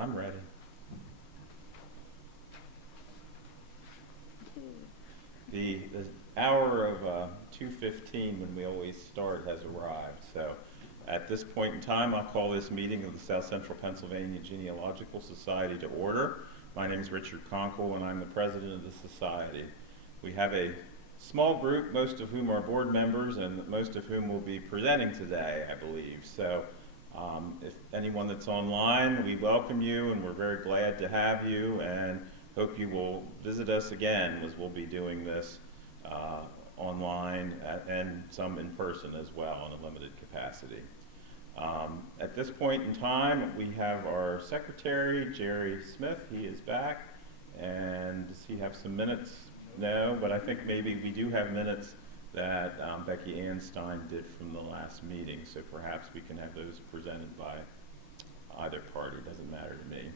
I'm ready. The hour of 2:15 when we always start has arrived. So at this point in time, I'll call this meeting of the South Central Pennsylvania Genealogical Society to order. My name is Richard Conkle, and I'm the president of the society. We have a small group, most of whom are board members, and most of whom will be presenting today, I believe. So if anyone that's online, we welcome you, and we're very glad to have you, and hope you will visit us again, as we'll be doing this online and some in person as well in a limited capacity. At this point in time, we have our secretary, Jerry Smith. He is back. And does he have some minutes? No, but I think maybe we do have minutes that Becky Anstein did from the last meeting. So perhaps we can have those presented by either party. Doesn't matter to me.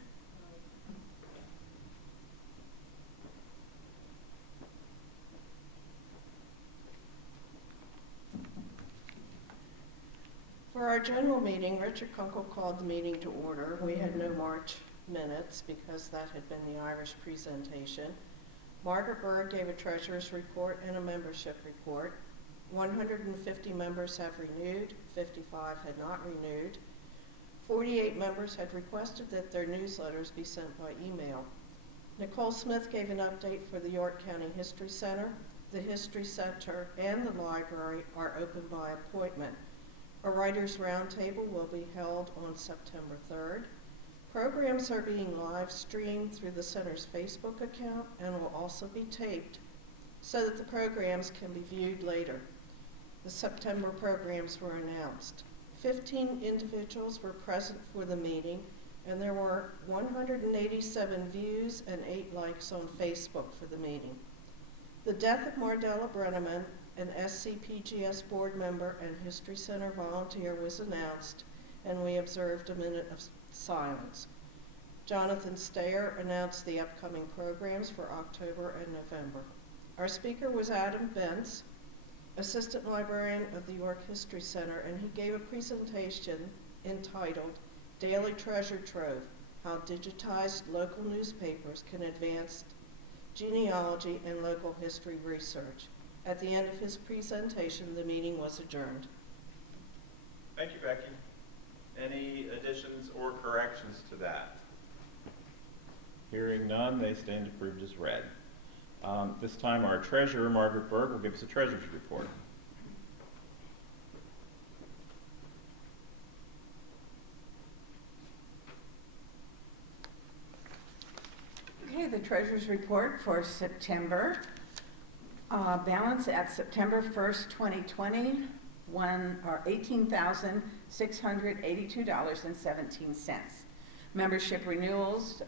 For our general meeting, Richard Kunkel called the meeting to order. We had no March minutes because that had been the Irish presentation. Margaret Berg gave a treasurer's report and a membership report. 150 members have renewed, 55 had not renewed. 48 members had requested that their newsletters be sent by email. Nicole Smith gave an update for the York County History Center. The History Center and the library are open by appointment. A writers' roundtable will be held on September 3rd. Programs are being live streamed through the center's Facebook account and will also be taped so that the programs can be viewed later. The September programs were announced. 15 individuals were present for the meeting, and there were 187 views and 8 likes on Facebook for the meeting. The death of Mardella Brenneman, an SCPGS board member and History Center volunteer, was announced, and we observed a minute of silence. Jonathan Stayer announced the upcoming programs for October and November. Our speaker was Adam Bentz, assistant librarian of the York History Center, and he gave a presentation entitled Daily Treasure Trove: How Digitized Local Newspapers Can Advance Genealogy and Local History Research. At the end of his presentation, the meeting was adjourned. Thank you, Becky. Any additions or corrections to that? Hearing none, they stand approved as read. This time, our treasurer, Margaret Berg, will give us a treasurer's report. Okay, the treasurer's report for September. Balance at September 1st, 2020, $18,682.17. Membership renewals,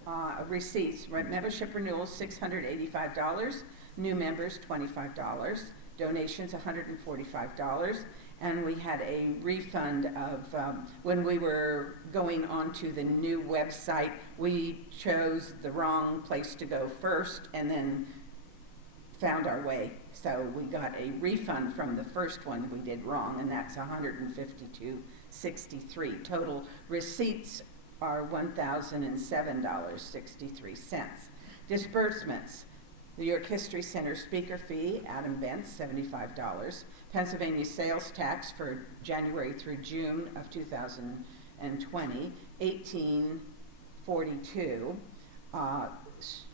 receipts, membership renewals $685, new members $25, donations $145, and we had a refund of, when we were going onto the new website, we chose the wrong place to go first and then found our way. So we got a refund from the first one we did wrong, and that's $152.63. Total receipts are $1,007.63. Disbursements: the York History Center speaker fee, Adam Bentz, $75. Pennsylvania sales tax for January through June of 2020, $18.42.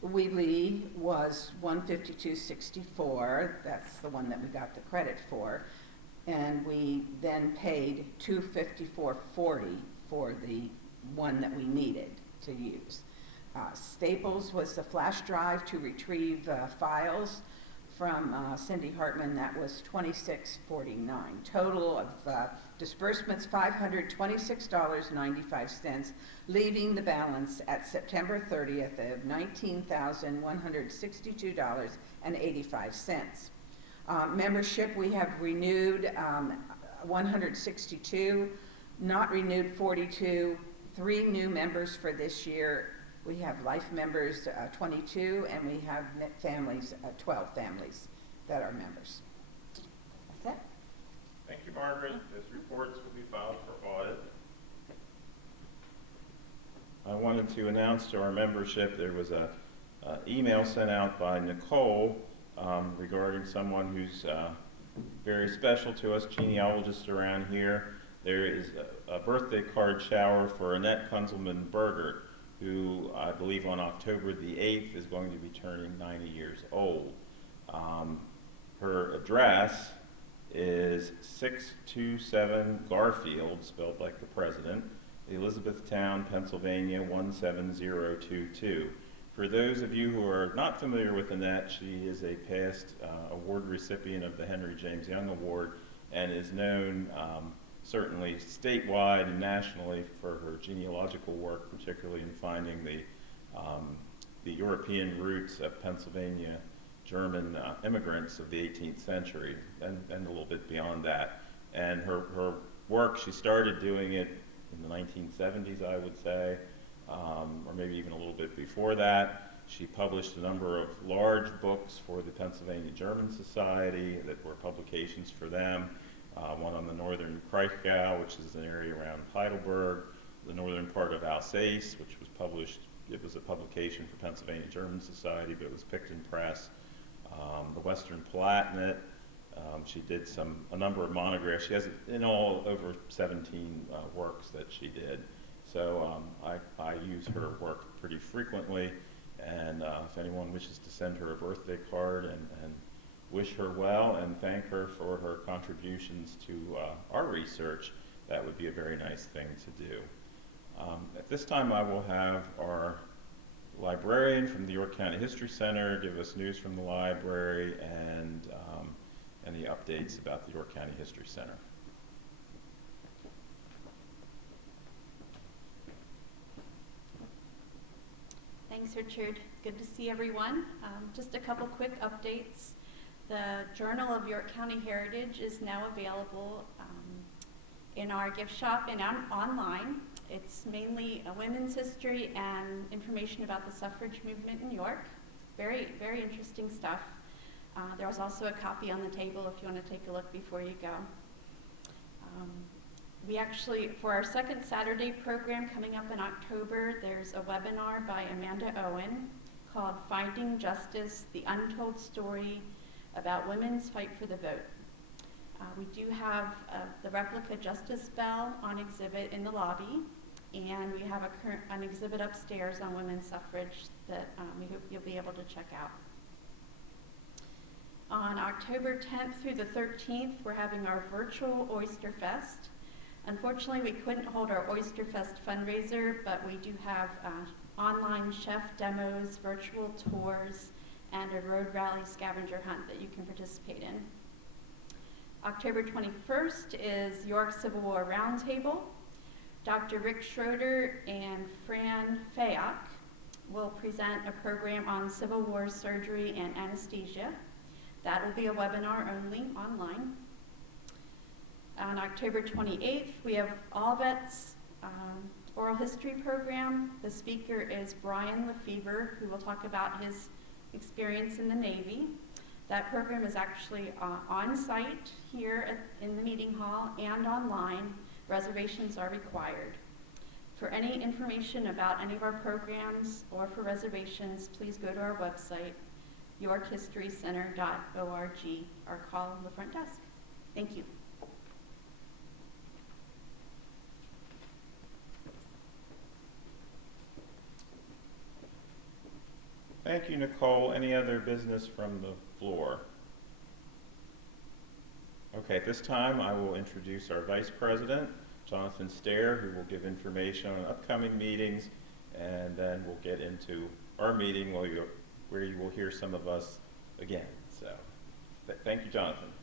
Wheatley was $152.64. That's the one that we got the credit for, and we then paid $254.40 for the one that we needed to use. Staples was the flash drive to retrieve files from Cindy Hartman. That was $26.49. Total of disbursements $526.95, leaving the balance at September 30th of $19,162.85. Membership, we have renewed 162, not renewed 42, 3 new members for this year. We have life members 22, and we have families 12 families that are members. That's it. Thank you, Margaret. Those reports will be filed for audit. I wanted to announce to our membership there was a email sent out by Nicole regarding someone who's very special to us genealogists around here. There is a birthday card shower for Annette Kunzelman Berger, who I believe on October the 8th is going to be turning 90 years old. Her address is 627 Garfield, spelled like the president, Elizabethtown, Pennsylvania 17022. For those of you who are not familiar with Annette, she is a past award recipient of the Henry James Young Award and is known certainly statewide and nationally for her genealogical work, particularly in finding the European roots of Pennsylvania German immigrants of the 18th century and a little bit beyond that. And her work, she started doing it in the 1970s, I would say, or maybe even a little bit before that. She published a number of large books for the Pennsylvania German Society that were publications for them. One on the northern Kraichgau, which is an area around Heidelberg, the northern part of Alsace, which was published, it was a publication for Pennsylvania German Society, but it was Picton Press. The Western Palatinate. She did a number of monographs. She has in all over 17 works that she did. So I use her work pretty frequently, and if anyone wishes to send her a birthday card and wish her well and thank her for her contributions to our research, that would be a very nice thing to do. At this time I will have our librarian from the York County History Center give us news from the library and any updates about the York County History Center. Thanks, Richard. Good to see everyone. Just a couple quick updates. The Journal of York County Heritage is now available in our gift shop and online. It's mainly a women's history and information about the suffrage movement in York. Very, very interesting stuff. There's also a copy on the table if you want to take a look before you go. We actually, for our second Saturday program coming up in October, there's a webinar by Amanda Owen called Finding Justice, the Untold Story about Women's Fight for the Vote. We do have the replica Justice Bell on exhibit in the lobby, and we have an exhibit upstairs on women's suffrage that we hope you'll be able to check out. On October 10th through the 13th, we're having our virtual Oyster Fest. Unfortunately, we couldn't hold our Oyster Fest fundraiser, but we do have online chef demos, virtual tours, and a road rally scavenger hunt that you can participate in. October 21st is York Civil War Roundtable. Dr. Rick Schroeder and Fran Fayock will present a program on Civil War surgery and anesthesia. That will be a webinar only online. On October 28th, we have All Vets oral history program. The speaker is Brian Lefevre, who will talk about his experience in the Navy. That program is actually on site here in the meeting hall and online. Reservations are required. For any information about any of our programs or for reservations, please go to our website, yorkhistorycenter.org, or call the front desk. Thank you. Thank you, Nicole. Any other business from the floor? Okay, at this time I will introduce our Vice President, Jonathan Stair, who will give information on upcoming meetings, and then we'll get into our meeting where you will hear some of us again. So, thank you, Jonathan.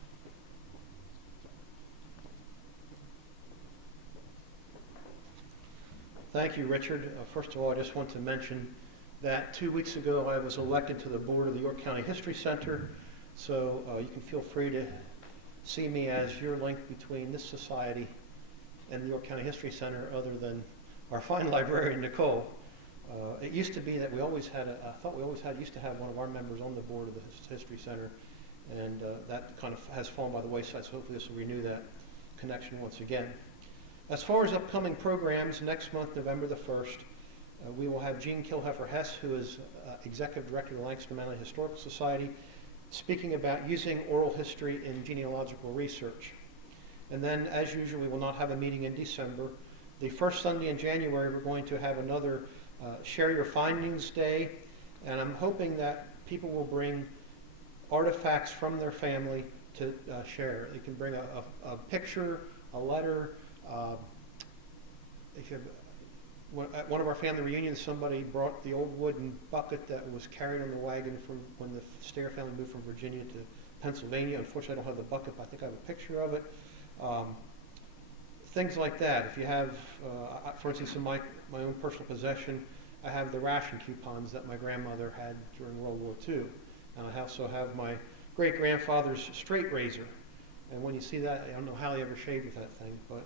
Thank you, Richard. First of all, I just want to mention that 2 weeks ago I was elected to the board of the York County History Center, so you can feel free to see me as your link between this society and the York County History Center, other than our fine librarian, Nicole. It used to be that we always had, used to have one of our members on the board of the History Center, and that kind of has fallen by the wayside, so hopefully this will renew that connection once again. As far as upcoming programs, next month, November the 1st, We will have Jean Kilheffer-Hess, who is Executive Director of the Lancaster Manley Historical Society, speaking about using oral history in genealogical research. And then, as usual, we will not have a meeting in December. The first Sunday in January, we're going to have another Share Your Findings Day, and I'm hoping that people will bring artifacts from their family to share. You can bring a picture, a letter. If you have, at one of our family reunions, somebody brought the old wooden bucket that was carried on the wagon from when the Stair family moved from Virginia to Pennsylvania. Unfortunately, I don't have the bucket, but I think I have a picture of it. Things like that. If you have, for instance, in my own personal possession, I have the ration coupons that my grandmother had during World War II. And I also have my great-grandfather's straight razor. And when you see that, I don't know how he ever shaved with that thing. But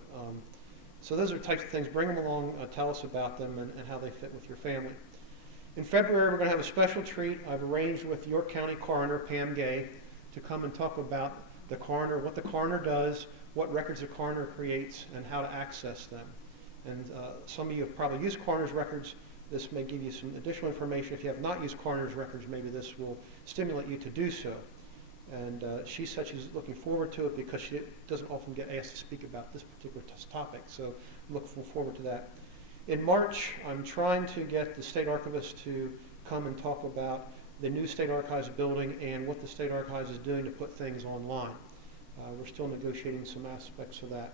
so those are types of things. Bring them along, tell us about them and how they fit with your family. In February, we're going to have a special treat. I've arranged with York County Coroner Pam Gay to come and talk about the coroner, what the coroner does, what records the coroner creates, and how to access them. And some of you have probably used coroner's records. This may give you some additional information. If you have not used coroner's records, maybe this will stimulate you to do so. And she said she's looking forward to it because she doesn't often get asked to speak about this particular topic. So look forward to that. In March, I'm trying to get the state archivist to come and talk about the new State Archives building and what the State Archives is doing to put things online. We're still negotiating some aspects of that.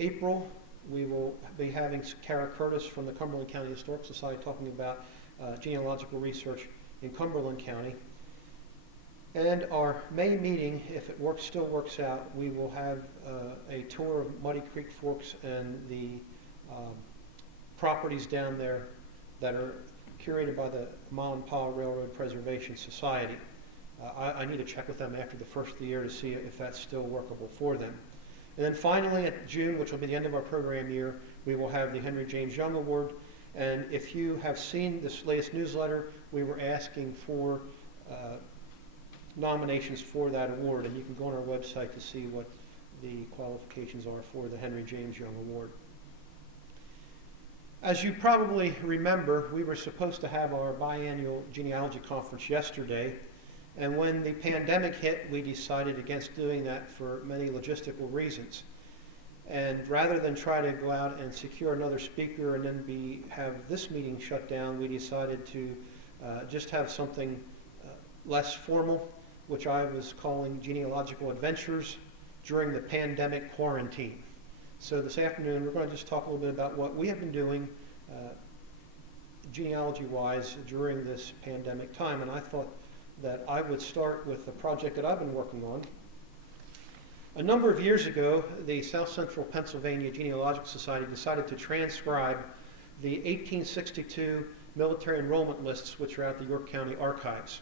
April, we will be having Kara Curtis from the Cumberland County Historical Society talking about genealogical research in Cumberland County. And our May meeting, if it still works out, we will have a tour of Muddy Creek Forks and the properties down there that are curated by the Ma and Pa Railroad Preservation Society. I need to check with them after the first of the year to see if that's still workable for them. And then finally, at June, which will be the end of our program year, we will have the Henry James Young Award. And if you have seen this latest newsletter, we were asking for nominations for that award, and you can go on our website to see what the qualifications are for the Henry James Young Award. As you probably remember, we were supposed to have our biannual genealogy conference yesterday, and when the pandemic hit, we decided against doing that for many logistical reasons. And rather than try to go out and secure another speaker and then have this meeting shut down, we decided to just have something less formal, which I was calling Genealogical Adventures during the Pandemic Quarantine. So this afternoon, we're going to just talk a little bit about what we have been doing genealogy-wise during this pandemic time. And I thought that I would start with the project that I've been working on. A number of years ago, the South Central Pennsylvania Genealogical Society decided to transcribe the 1862 military enrollment lists, which are at the York County Archives.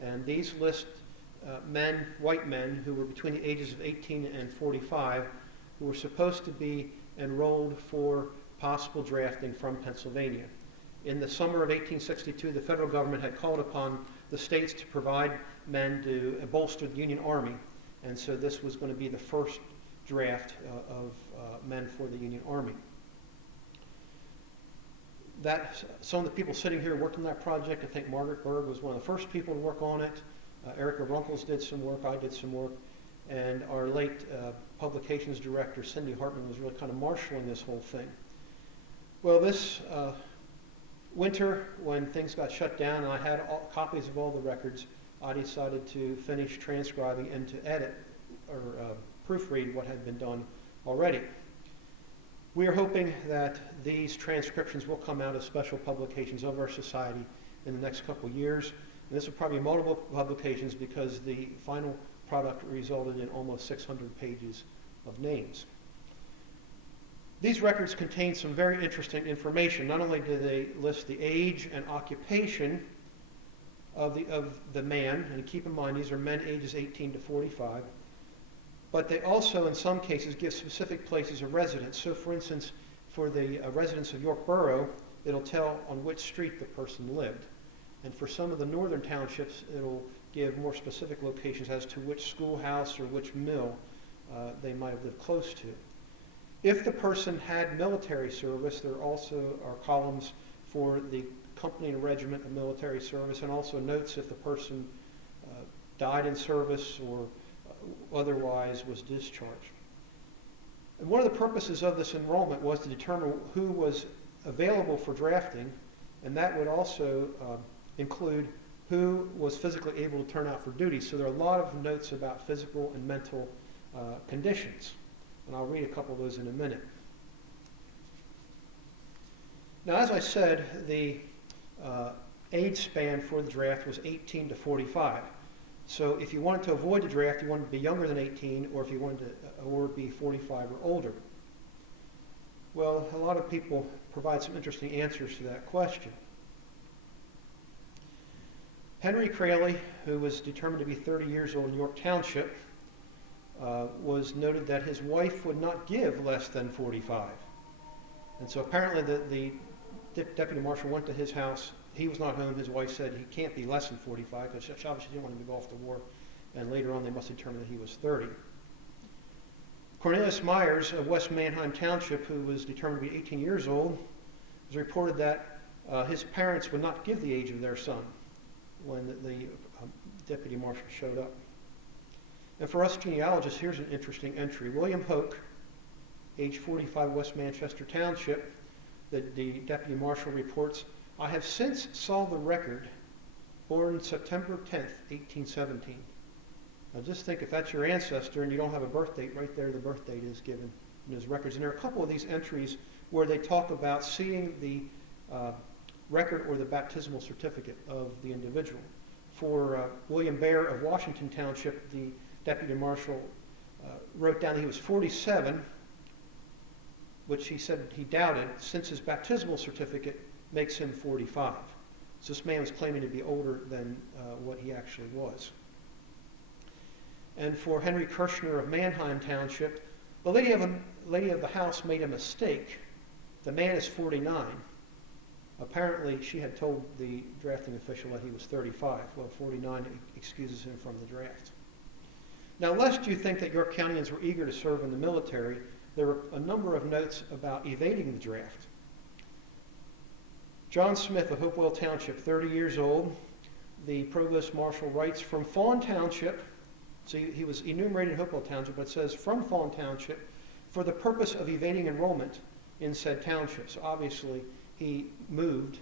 And these list white men who were between the ages of 18 and 45, who were supposed to be enrolled for possible drafting from Pennsylvania. In the summer of 1862, the federal government had called upon the states to provide men to bolster the Union Army, and so this was going to be the first draft of men for the Union Army. Some of the people sitting here worked on that project. I think Margaret Berg was one of the first people to work on it. Erica Runkles did some work, I did some work, and our late publications director, Cindy Hartman, was really kind of marshaling this whole thing. Well, this winter, when things got shut down and I had copies of all the records, I decided to finish transcribing and to edit or proofread what had been done already. We are hoping that these transcriptions will come out as special publications of our society in the next couple of years. And this will probably be multiple publications because the final product resulted in almost 600 pages of names. These records contain some very interesting information. Not only do they list the age and occupation of the man, and keep in mind these are men ages 18 to 45, but they also in some cases give specific places of residence. So for instance, for the residents of York Borough, it'll tell on which street the person lived. And for some of the northern townships, it'll give more specific locations as to which schoolhouse or which mill they might have lived close to. If the person had military service, there also are columns for the company and regiment of military service, and also notes if the person died in service or otherwise was discharged. And one of the purposes of this enrollment was to determine who was available for drafting, and that would also include who was physically able to turn out for duty. So there are a lot of notes about physical and mental conditions, and I'll read a couple of those in a minute. Now, as I said, the age span for the draft was 18 to 45. So if you wanted to avoid the draft, you wanted to be younger than 18, or if you wanted to be 45 or older. Well, a lot of people provide some interesting answers to that question. Henry Crayley, who was determined to be 30 years old in York Township, was noted that his wife would not give less than 45. And so apparently the deputy marshal went to his house. He was not home. His wife said he can't be less than 45 because she obviously didn't want him to go off to war. And later on, they must determine that he was 30. Cornelius Myers of West Manheim Township, who was determined to be 18 years old, was reported that his parents would not give the age of their son when the deputy marshal showed up. And for us genealogists, here's an interesting entry. William Hoke, age 45, West Manchester Township, the deputy marshal reports, I have since saw the record, born September 10th, 1817. Now just think if that's your ancestor and you don't have a birth date, right there the birth date is given in his records. And there are a couple of these entries where they talk about seeing the record or the baptismal certificate of the individual. For William Bear of Washington Township, the deputy marshal wrote down that he was 47, which he said he doubted, since his baptismal certificate makes him 45. So this man was claiming to be older than what he actually was. And for Henry Kirshner of Manheim Township, the lady of the house made a mistake. The man is 49. Apparently, she had told the drafting official that he was 35. Well, 49 excuses him from the draft. Now, lest you think that York Countyans were eager to serve in the military, there were a number of notes about evading the draft. John Smith of Hopewell Township, 30 years old. The provost marshal writes, from Fawn Township, so he was enumerated in Hopewell Township, but it says from Fawn Township for the purpose of evading enrollment in said township. So obviously he moved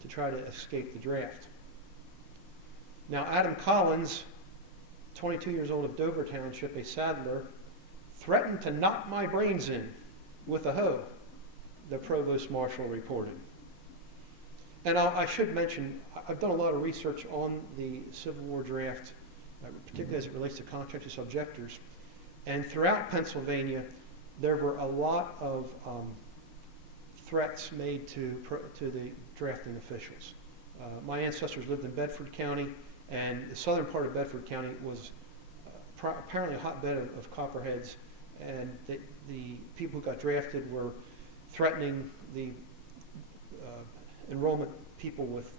to try to escape the draft. Now Adam Collins, 22 years old of Dover Township, a saddler, threatened to knock my brains in with a hoe, the provost marshal reported. And I should mention, I've done a lot of research on the Civil War draft, particularly as it relates to contractors subjectors. And throughout Pennsylvania, there were a lot of threats made to the drafting officials. My ancestors lived in Bedford County, and the southern part of Bedford County was apparently a hotbed of copperheads, and the people who got drafted were threatening the enrollment people with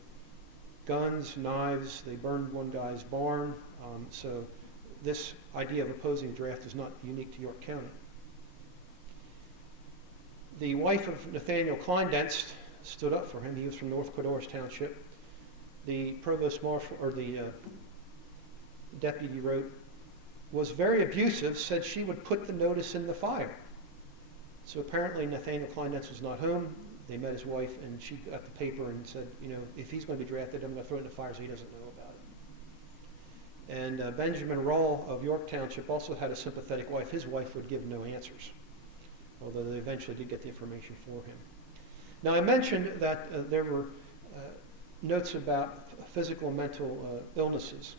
guns, knives. They burned one guy's barn. So this idea of opposing draft is not unique to York County. The wife of Nathaniel Kleindenst stood up for him. He was from North Codorus Township. The provost marshal, or the deputy wrote, was very abusive, said she would put the notice in the fire. So apparently Nathaniel Kleindenst was not home. They met his wife, and she got the paper and said, you know, if he's going to be drafted, I'm going to throw it in the fire so he doesn't know about it. And Benjamin Rawl of York Township also had a sympathetic wife. His wife would give no answers, although they eventually did get the information for him. Now, I mentioned that there were notes about physical and mental illnesses.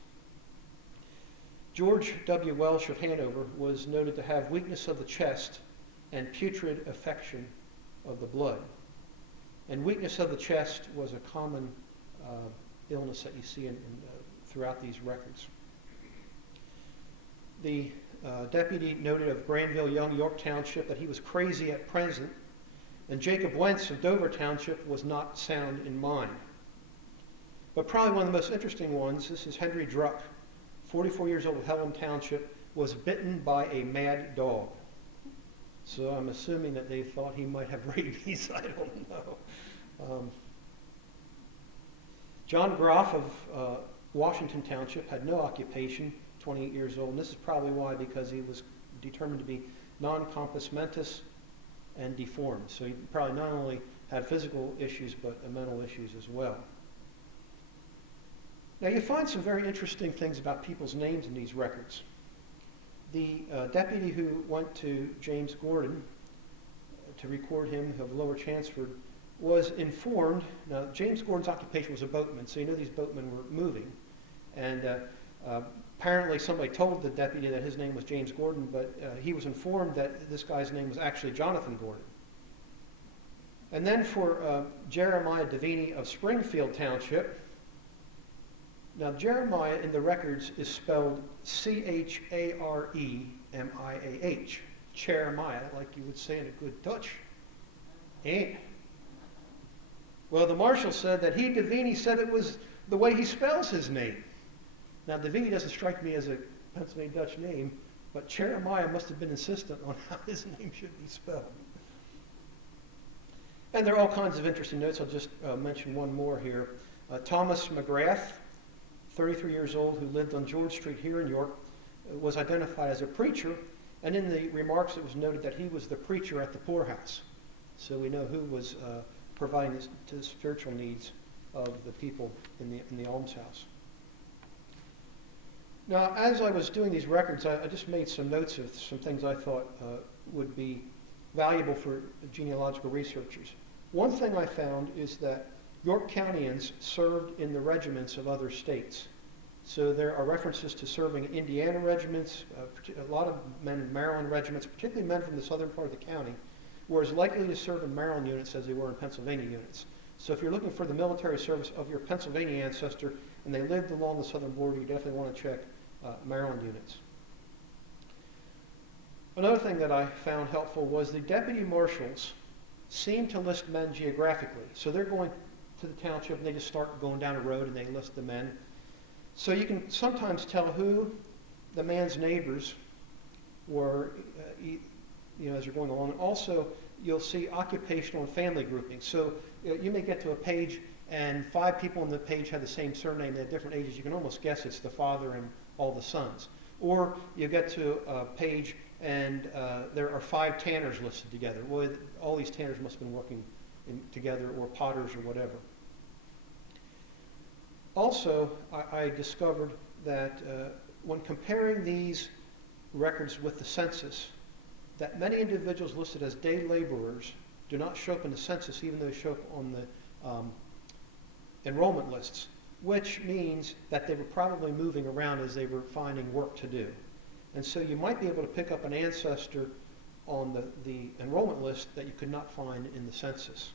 George W. Welsh of Hanover was noted to have weakness of the chest and putrid affection of the blood. And weakness of the chest was a common illness that you see throughout these records. The deputy noted of Granville Young, York Township, that he was crazy at present, and Jacob Wentz of Dover Township was not sound in mind. But probably one of the most interesting ones, this is Henry Druck, 44 years old of Pelham Township, was bitten by a mad dog. So I'm assuming that they thought he might have rabies. I don't know. John Groff of Washington Township had no occupation, 28 years old, and this is probably why, because he was determined to be non-compos mentis and deformed. So he probably not only had physical issues, but mental issues as well. Now you find some very interesting things about people's names in these records. The deputy who went to James Gordon to record him of Lower Chanceford was informed. Now James Gordon's occupation was a boatman, so you know these boatmen were moving. And apparently somebody told the deputy that his name was James Gordon, but he was informed that this guy's name was actually Jonathan Gordon. And then for Jeremiah Davini of Springfield Township. Now Jeremiah in the records is spelled C-H-A-R-E-M-I-A-H. Jeremiah, like you would say in a good Dutch. Ain't. Well, the marshal said that Davini said it was the way he spells his name. Now Davini doesn't strike me as a Pennsylvania Dutch name, but Jeremiah must have been insistent on how his name should be spelled. And there are all kinds of interesting notes. I'll just mention one more here. Thomas McGrath, 33 years old, who lived on George Street here in York, was identified as a preacher, and in the remarks it was noted that he was the preacher at the poorhouse. So we know who was providing to the spiritual needs of the people in the almshouse. Now, as I was doing these records, I just made some notes of some things I thought would be valuable for genealogical researchers. One thing I found is that York Countyans served in the regiments of other states. So there are references to serving in Indiana regiments, a lot of men in Maryland regiments, particularly men from the southern part of the county, were as likely to serve in Maryland units as they were in Pennsylvania units. So if you're looking for the military service of your Pennsylvania ancestor and they lived along the southern border, you definitely want to check Maryland units. Another thing that I found helpful was the deputy marshals seem to list men geographically. So they're going to the township and they just start going down a road and they list the men. So you can sometimes tell who the man's neighbors were, as you're going along. And also, you'll see occupational and family groupings. So you may get to a page and 5 people on the page have the same surname. They have different ages. You can almost guess it's the father and all the sons. Or you get to a page and there are 5 tanners listed together. Well, all these tanners must have been working together, or potters or whatever. Also, I discovered that when comparing these records with the census, that many individuals listed as day laborers do not show up in the census, even though they show up on the enrollment lists, which means that they were probably moving around as they were finding work to do. And so you might be able to pick up an ancestor on the enrollment list that you could not find in the census.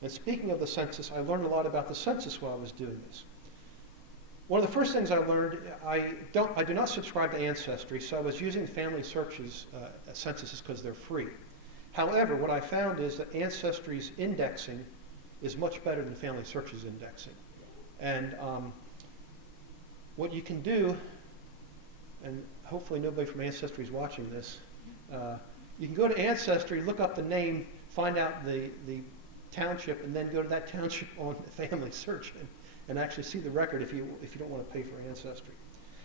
And speaking of the census, I learned a lot about the census while I was doing this. One of the first things I learned, I do not subscribe to Ancestry, so I was using Family Search's censuses because they're free. However, what I found is that Ancestry's indexing is much better than Family Search's indexing. And what you can do, and hopefully nobody from Ancestry is watching this, you can go to Ancestry, look up the name, find out the township, and then go to that township on Family Search and actually see the record if you don't want to pay for Ancestry.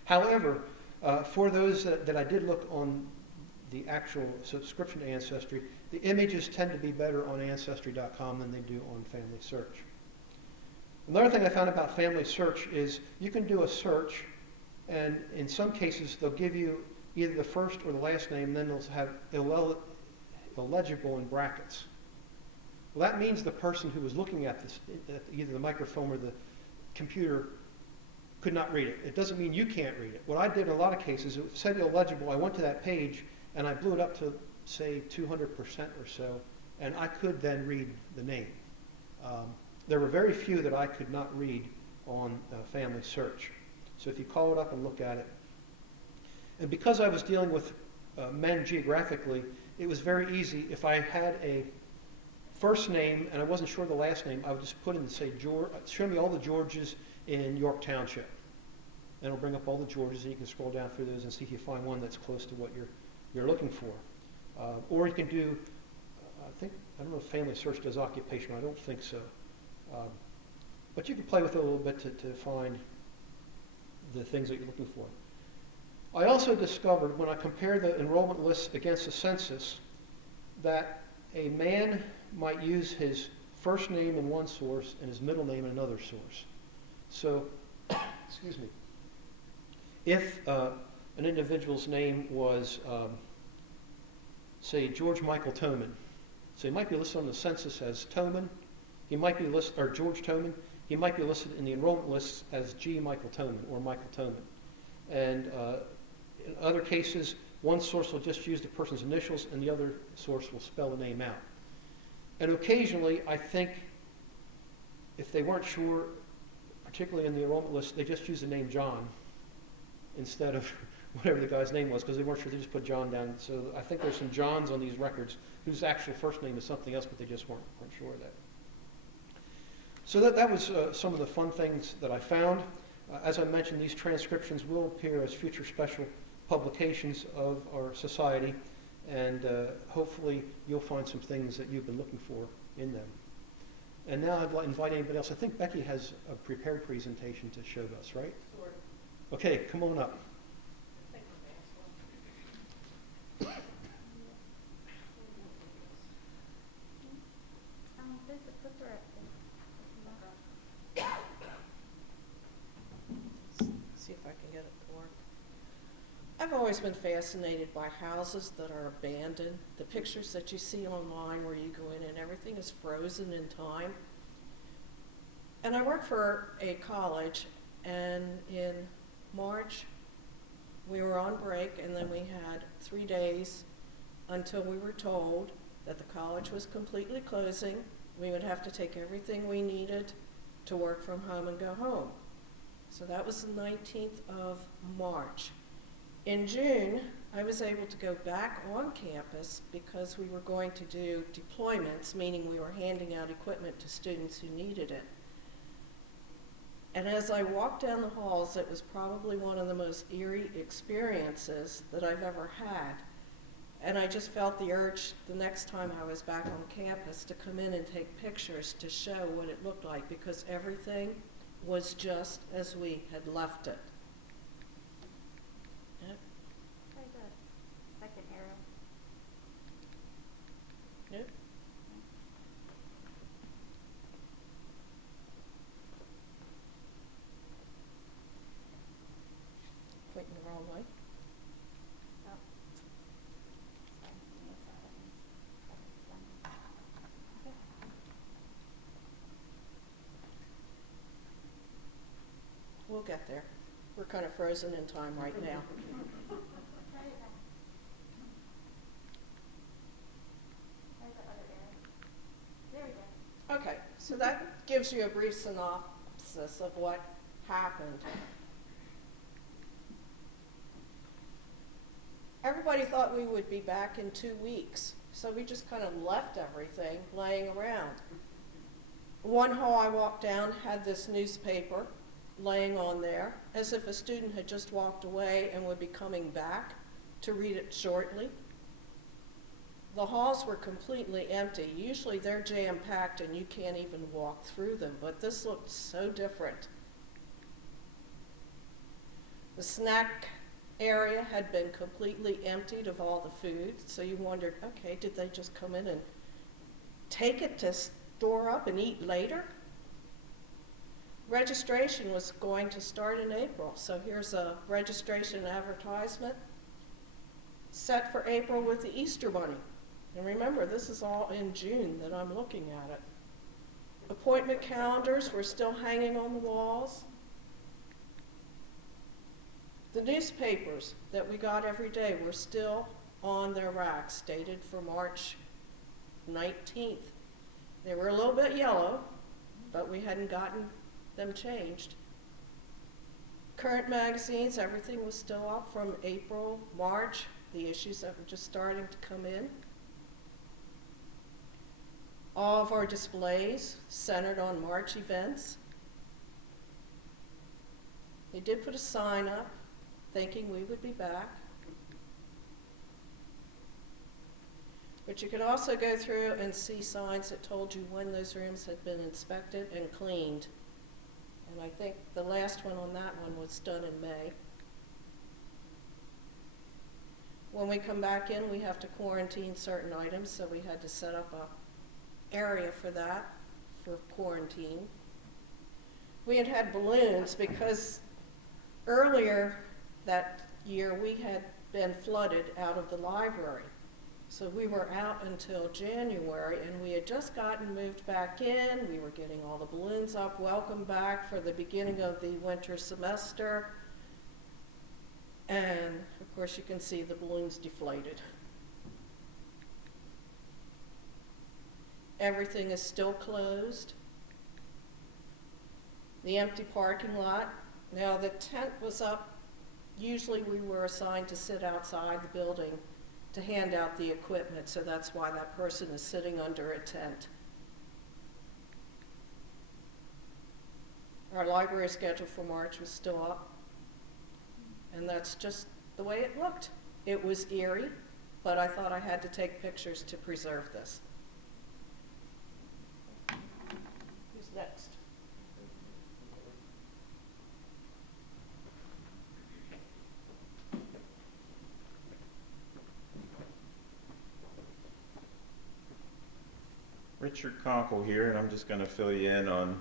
However, for those that I did look on the actual subscription to Ancestry, the images tend to be better on Ancestry.com than they do on Family Search. Another thing I found about Family Search is you can do a search, and in some cases they'll give you either the first or the last name, and then they'll have illegible in brackets. Well, that means the person who was looking at this, either the microfilm or the computer, could not read it. It doesn't mean you can't read it. What I did in a lot of cases, it said illegible. I went to that page and I blew it up to, say, 200% or so, and I could then read the name. There were very few that I could not read on Family Search. So if you call it up and look at it. And because I was dealing with men geographically, it was very easy. If I had a first name and I wasn't sure of the last name, I would just put in, say, show me all the Georges in York Township. And it'll bring up all the Georges, and you can scroll down through those and see if you find one that's close to what you're looking for. Or you can do, I don't know if Family Search does occupation, I don't think so. But you can play with it a little bit to find the things that you're looking for. I also discovered when I compared the enrollment lists against the census that a man might use his first name in one source and his middle name in another source. So, excuse me, if an individual's name was, say, George Michael Toman, so he might be listed on the census as Toman, he might be listed, or George Toman, he might be listed in the enrollment lists as G. Michael Toman or Michael Toman. And in other cases, one source will just use the person's initials and the other source will spell the name out. And occasionally, I think, if they weren't sure, particularly in the enrollment list, they just use the name John instead of whatever the guy's name was, because they weren't sure, they just put John down. So I think there's some Johns on these records whose actual first name is something else, but they just weren't sure of that. So that was some of the fun things that I found. As I mentioned, these transcriptions will appear as future special publications of our society, and hopefully you'll find some things that you've been looking for in them. And now I'd like to invite anybody else. I think Becky has a prepared presentation to show us, right? Sure. Okay, come on up. See if I can get it to work. I've always been fascinated by houses that are abandoned. The pictures that you see online where you go in and everything is frozen in time. And I work for a college, and in March we were on break, and then we had 3 days until we were told that the college was completely closing. We would have to take everything we needed to work from home and go home. So that was the 19th of March. In June, I was able to go back on campus because we were going to do deployments, meaning we were handing out equipment to students who needed it. And as I walked down the halls, it was probably one of the most eerie experiences that I've ever had. And I just felt the urge the next time I was back on campus to come in and take pictures to show what it looked like, because everything was just as we had left it. Yep. Try the second arrow. Yep. Pointing the wrong way. Oh. Sorry, I missed that one. Okay. We'll get there. We're kind of frozen in time right now. Try it back. Try the other arrow. There we go. Okay, so that gives you a brief synopsis of what happened. Everybody thought we would be back in 2 weeks, so we just kind of left everything laying around. One hall I walked down had this newspaper laying on there, as if a student had just walked away and would be coming back to read it shortly. The halls were completely empty. Usually they're jam-packed and you can't even walk through them, but this looked so different. The snack area had been completely emptied of all the food, so you wondered, okay, did they just come in and take it to store up and eat later? Registration was going to start in April, so here's a registration advertisement set for April with the Easter Bunny. And remember, this is all in June that I'm looking at it. Appointment calendars were still hanging on the walls. The newspapers that we got every day were still on their racks, dated for March 19th. They were a little bit yellow, but we hadn't gotten them changed. Current magazines, everything was still up from April, March, the issues that were just starting to come in. All of our displays centered on March events. They did put a sign up thinking we would be back. But you could also go through and see signs that told you when those rooms had been inspected and cleaned. And I think the last one on that one was done in May. When we come back in, we have to quarantine certain items, so we had to set up a area for that, for quarantine. We had balloons because earlier that year we had been flooded out of the library. So we were out until January, and we had just gotten moved back in. We were getting all the balloons up, welcome back for the beginning of the winter semester. And of course you can see the balloons deflated. Everything is still closed. The empty parking lot. Now the tent was up. Usually we were assigned to sit outside the building to hand out the equipment, so that's why that person is sitting under a tent. Our library schedule for March was still up, and that's just the way it looked. It was eerie, but I thought I had to take pictures to preserve this. Who's next? Richard Conkle here, and I'm just going to fill you in on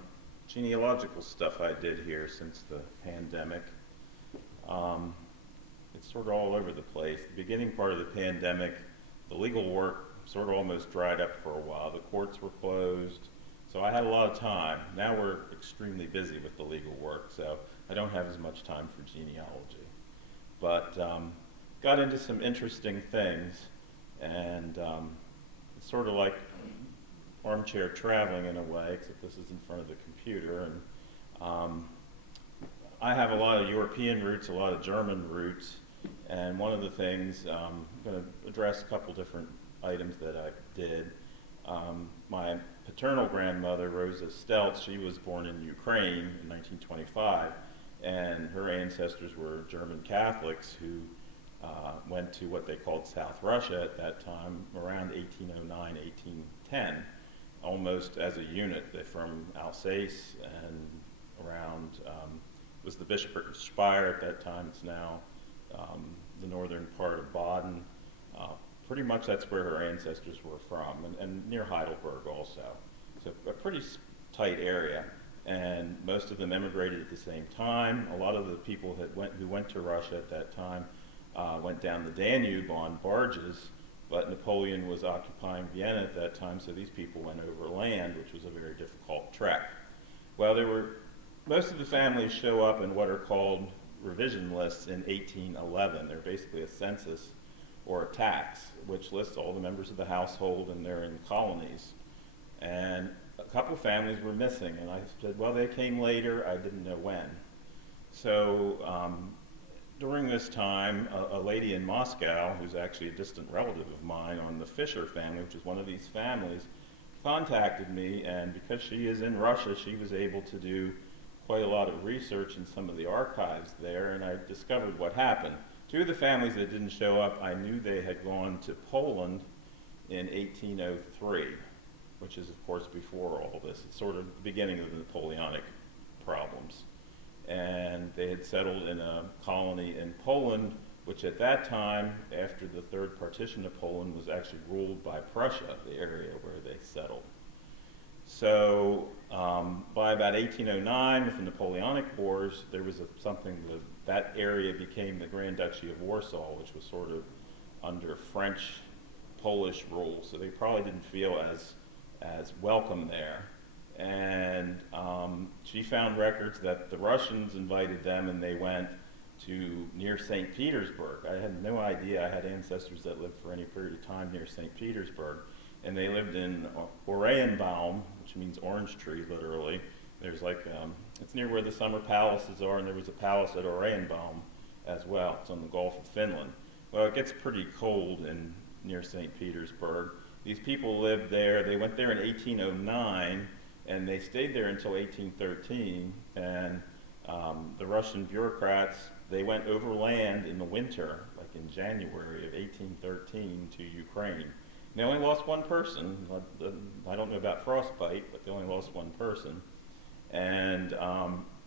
genealogical stuff I did here since the pandemic. It's sort of all over the place. The beginning part of the pandemic, the legal work sort of almost dried up for a while. The courts were closed, so I had a lot of time. Now we're extremely busy with the legal work, so I don't have as much time for genealogy. But got into some interesting things, and it's sort of like armchair traveling in a way, except this is in front of the computer. And I have a lot of European roots, a lot of German roots, and one of the things, I'm going to address a couple different items that I did. My paternal grandmother, Rosa Stelz, she was born in Ukraine in 1925, and her ancestors were German Catholics who went to what they called South Russia at that time, around 1809, 1810. Almost as a unit. They're from Alsace and around, was the bishopric of Speyer at that time. It's now the northern part of Baden. Pretty much that's where her ancestors were from, and near Heidelberg also. So a pretty tight area, and most of them immigrated at the same time. A lot of the people who went to Russia at that time went down the Danube on barges, but Napoleon was occupying Vienna at that time, so these people went over land, which was a very difficult trek. Well, most of the families show up in what are called revision lists in 1811. They're basically a census or a tax, which lists all the members of the household, and they're in colonies. And a couple families were missing, and I said, well, they came later, I didn't know when. So during this time, a lady in Moscow, who's actually a distant relative of mine on the Fisher family, which is one of these families, contacted me, and because she is in Russia, she was able to do quite a lot of research in some of the archives there, and I discovered what happened. Two of the families that didn't show up, I knew they had gone to Poland in 1803, which is, of course, before all this. It's sort of the beginning of the Napoleonic problems. And they had settled in a colony in Poland, which at that time, after the third partition of Poland, was actually ruled by Prussia, the area where they settled. So by about 1809, with the Napoleonic Wars, there was that area became the Grand Duchy of Warsaw, which was sort of under French-Polish rule, so they probably didn't feel as welcome there. And she found records that the Russians invited them, and they went to near St. Petersburg. I had no idea I had ancestors that lived for any period of time near St. Petersburg. And they lived in Oranienbaum, which means orange tree, literally. There's it's near where the summer palaces are, and there was a palace at Oranienbaum as well. It's on the Gulf of Finland. Well, it gets pretty cold near St. Petersburg. These people lived there. They went there in 1809, and they stayed there until 1813. And the Russian bureaucrats, they went overland in the winter, like in January of 1813, to Ukraine. They only lost one person. I don't know about frostbite, but they only lost one person. And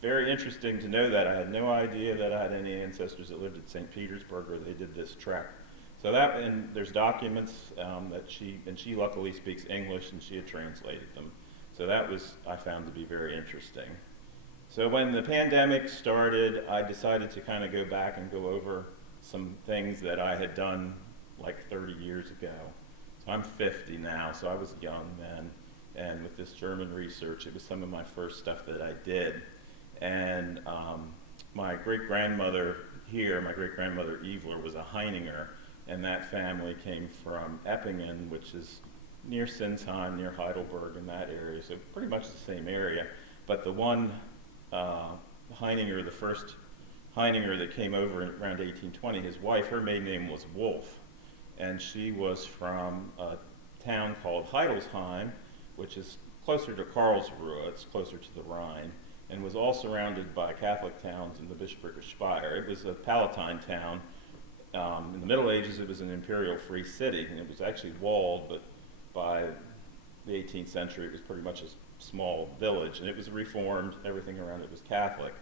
very interesting to know that. I had no idea that I had any ancestors that lived at St. Petersburg where they did this trek. So that, and there's documents that she luckily speaks English, and she had translated them. So that was, I found to be very interesting. So when the pandemic started, I decided to kind of go back and go over some things that I had done like 30 years ago. So I'm 50 now, so I was young then. And with this German research, it was some of my first stuff that I did. And my great-grandmother here, my great-grandmother Evler, was a Heininger, and that family came from Eppingen, which is near Sinsheim, near Heidelberg, in that area, so pretty much the same area. But the one Heininger, the first Heininger that came over around 1820, his wife, her maiden name was Wolf, and she was from a town called Heidelsheim, which is closer to Karlsruhe, it's closer to the Rhine, and was all surrounded by Catholic towns in the bishopric of Speyer. It was a Palatine town. In the Middle Ages, it was an imperial free city, and it was actually walled, but by the 18th century, it was pretty much a small village, and it was reformed. Everything around it was Catholic.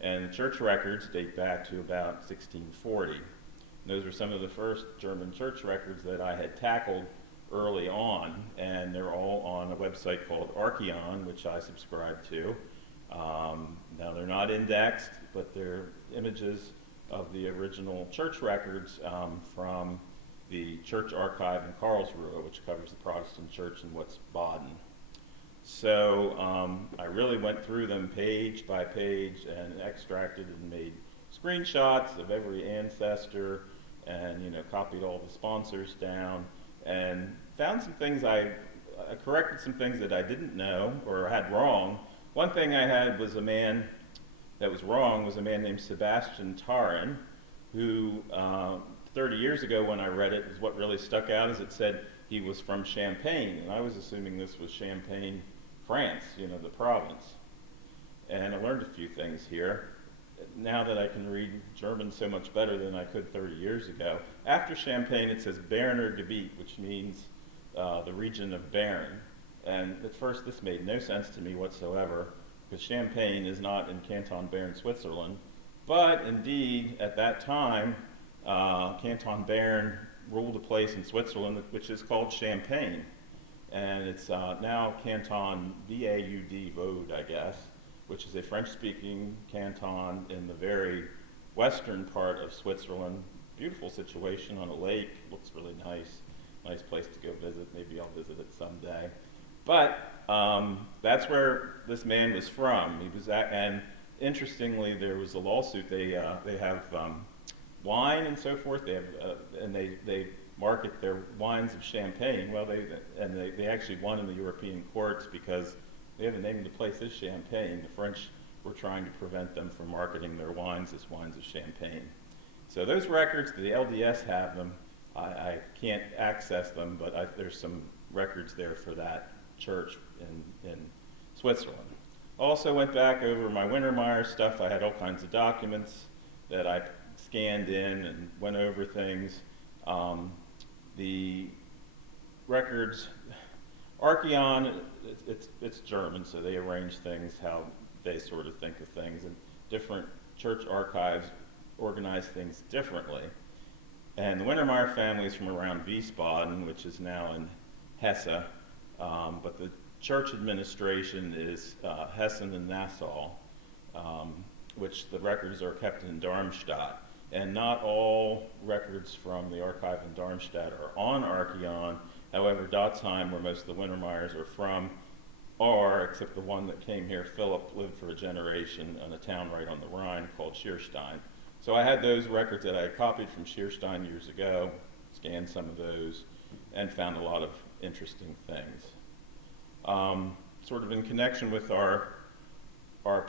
And church records date back to about 1640. And those were some of the first German church records that I had tackled early on, and they're all on a website called Archeon, which I subscribe to. Now, they're not indexed, but they're images of the original church records from the church archive in Karlsruhe, which covers the Protestant church in Wiesbaden. So I really went through them page by page and extracted and made screenshots of every ancestor, and copied all the sponsors down, and found some things I corrected some things that I didn't know or had wrong. One thing I had was a man that was wrong was a man named Sebastian Tarin, who 30 years ago when I read it, what really stuck out is it said he was from Champagne, and I was assuming this was Champagne, France, the province. And I learned a few things here. Now that I can read German so much better than I could 30 years ago, after Champagne it says Berner Gebiet, which means the region of Bern. And at first this made no sense to me whatsoever, because Champagne is not in Canton Bern, Switzerland. But indeed, at that time, Canton Bern ruled a place in Switzerland which is called Champagne. And it's now Canton Vaud, I guess, which is a French-speaking canton in the very western part of Switzerland. Beautiful situation on a lake, looks really nice place to go visit. Maybe I'll visit it someday. But that's where this man was from. He was and interestingly, there was a lawsuit. They have wine and so forth. They have and they market their wines of Champagne. Well, they actually won in the European courts because they have the name of the place is Champagne. The French were trying to prevent them from marketing their wines as wines of Champagne. So those records, the LDS have them. I can't access them, but there's some records there for that church in Switzerland. Also went back over my Wintermeyer stuff. I had all kinds of documents that I scanned in and went over things. The records, Archeon, it's German, so they arrange things how they sort of think of things, and different church archives organize things differently. And the Wintermeyer family is from around Wiesbaden, which is now in Hesse, but the church administration is Hessen and Nassau, which the records are kept in Darmstadt. And not all records from the archive in Darmstadt are on Archeon. However, Dotzheim, where most of the Wintermeyers are from, are, except the one that came here, Philip, lived for a generation in a town right on the Rhine called Schierstein. So I had those records that I had copied from Schierstein years ago, scanned some of those, and found a lot of interesting things. Sort of in connection with our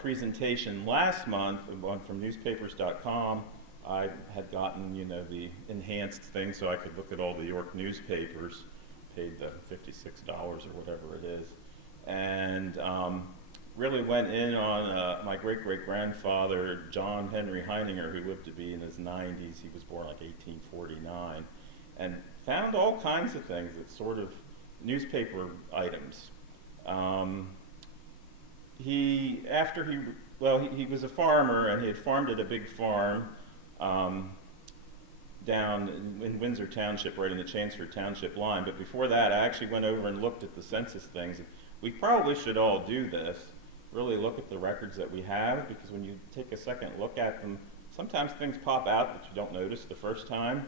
presentation last month, one from newspapers.com, I had gotten, the enhanced thing so I could look at all the York newspapers, paid the $56 or whatever it is, and really went in on my great-great-grandfather, John Henry Heininger, who lived to be in his 90s. He was born like 1849, and found all kinds of things that sort of newspaper items. He was a farmer, and he had farmed at a big farm down in Windsor Township, right in the Chancellor Township line. But before that, I actually went over and looked at the census things. We probably should all do this, really look at the records that we have, because when you take a second look at them, sometimes things pop out that you don't notice the first time.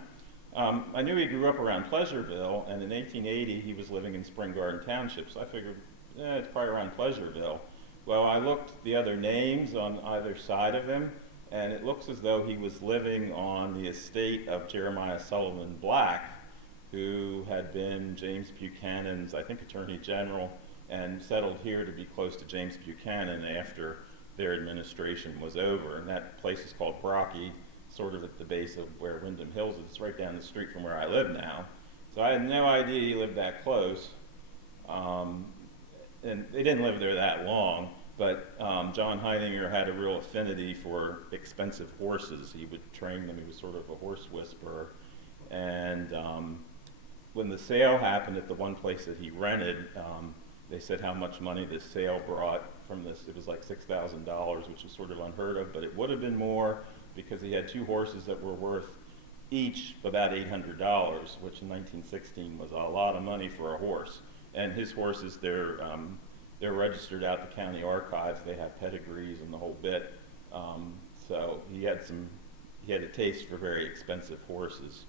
I knew he grew up around Pleasureville, and in 1880 he was living in Spring Garden Township, so I figured, it's probably around Pleasureville. Well, I looked at the other names on either side of him, and it looks as though he was living on the estate of Jeremiah Sullivan Black, who had been James Buchanan's, I think, Attorney General, and settled here to be close to James Buchanan after their administration was over. And that place is called Brocky, sort of at the base of where Windham Hills is. It's right down the street from where I live now. So I had no idea he lived that close. And they didn't live there that long, but John Heininger had a real affinity for expensive horses. He would train them. He was sort of a horse whisperer. And when the sale happened at the one place that he rented, they said how much money this sale brought from this. It was like $6,000, which was sort of unheard of, but it would have been more because he had two horses that were worth each about $800, which in 1916 was a lot of money for a horse. And his horses, they're registered out to county archives. They have pedigrees and the whole bit. So he had a taste for very expensive horses.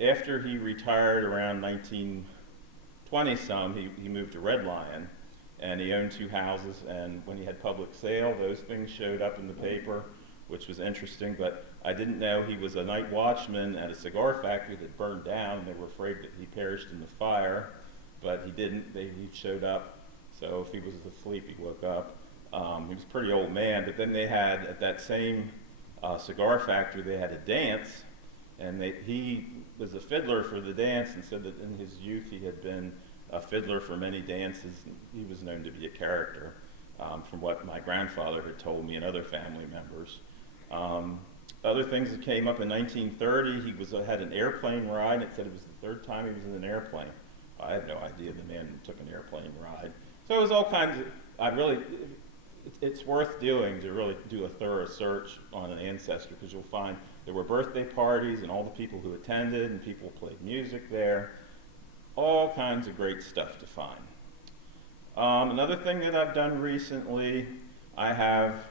After he retired around 1920-some, he moved to Red Lion, and he owned two houses. And when he had public sale, those things showed up in the paper, which was interesting. But I didn't know he was a night watchman at a cigar factory that burned down, and they were afraid that he perished in the fire. But he didn't. He showed up. So if he was asleep, he woke up. He was a pretty old man. But then they had, at that same cigar factory, they had a dance. And he was a fiddler for the dance, and said that in his youth he had been a fiddler for many dances. And he was known to be a character, from what my grandfather had told me and other family members. Other things that came up in 1930, he had an airplane ride. It said it was the third time he was in an airplane. I had no idea the man took an airplane ride. So it was all kinds of, it's worth doing to really do a thorough search on an ancestor, because you'll find there were birthday parties and all the people who attended, and people played music there. All kinds of great stuff to find. Another thing that I've done recently, I have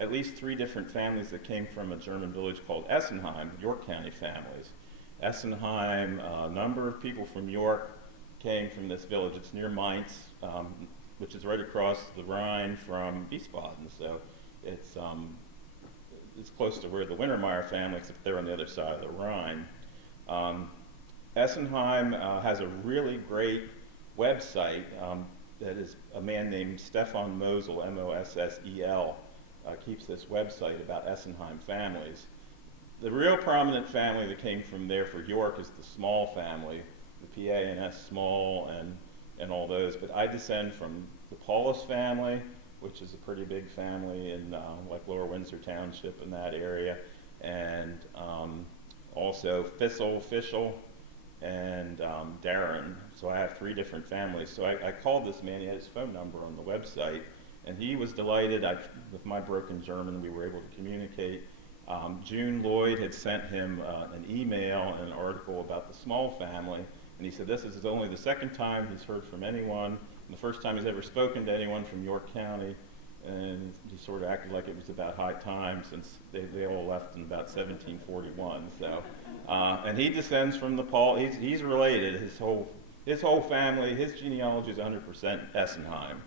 at least 3 different families that came from a German village called Essenheim, York County families. Essenheim, a number of people from York came from this village. It's near Mainz, which is right across the Rhine from Wiesbaden. So it's close to where the Wintermeyer family, except they're on the other side of the Rhine. Essenheim has a really great website that is a man named Stefan Mosel, M-O-S-S-E-L, keeps this website about Essenheim families. The real prominent family that came from there for York is the Small family, the P-A-N-S Small and all those. But I descend from the Paulus family, which is a pretty big family in like Lower Windsor Township in that area, and also Fischel, and Darren. So I have 3 different families. So I called this man. He had his phone number on the website, and he was delighted. With my broken German, we were able to communicate. June Lloyd had sent him an email and an article about the Small family, and he said this is only the second time he's heard from anyone, and the first time he's ever spoken to anyone from York County, and he sort of acted like it was about high time, since they all left in about 1741. So, and he descends from the Paul. He's related. His whole family, his genealogy is 100% Essenheim,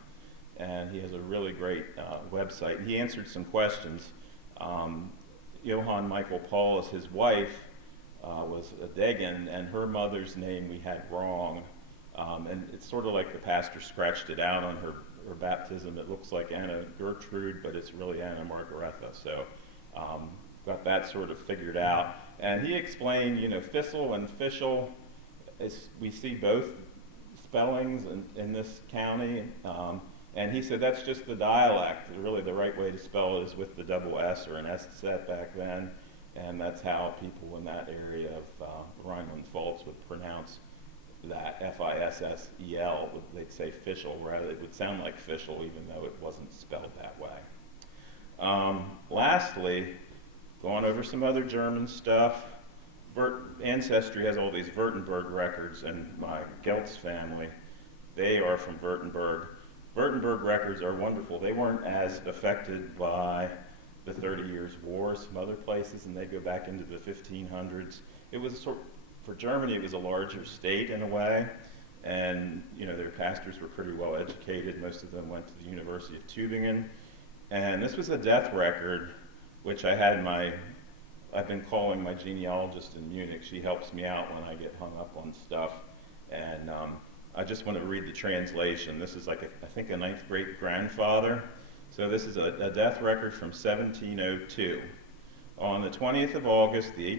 and he has a really great website. And he answered some questions. Johann Michael Paulus, his wife, was a Degen, and her mother's name we had wrong. And it's sort of like the pastor scratched it out on her baptism. It looks like Anna Gertrude, but it's really Anna Margaretha. So got that sort of figured out. And he explained, Fischel and Fischel, we see both spellings in this county. And he said that's just the dialect. Really, the right way to spell it is with the double S or an S set back then. and that's how people in that area of Rhineland-Pfalz would pronounce that F-I-S-S-E-L. They'd say fischel, rather it would sound like fischel even though it wasn't spelled that way. Lastly, going over some other German stuff. Ancestry has all these Württemberg records, and my Geltz family, they are from Württemberg. Württemberg records are wonderful. They weren't as affected by the 30 Years' War as some other places, and they go back into the 1500s. It was for Germany, it was a larger state in a way, and their pastors were pretty well educated. Most of them went to the University of Tübingen, and this was a death record, which I've been calling my genealogist in Munich. She helps me out when I get hung up on stuff, and I just want to read the translation. This is like, I think, a 9th great grandfather. So this is a death record from 1702. On the 20th of August, the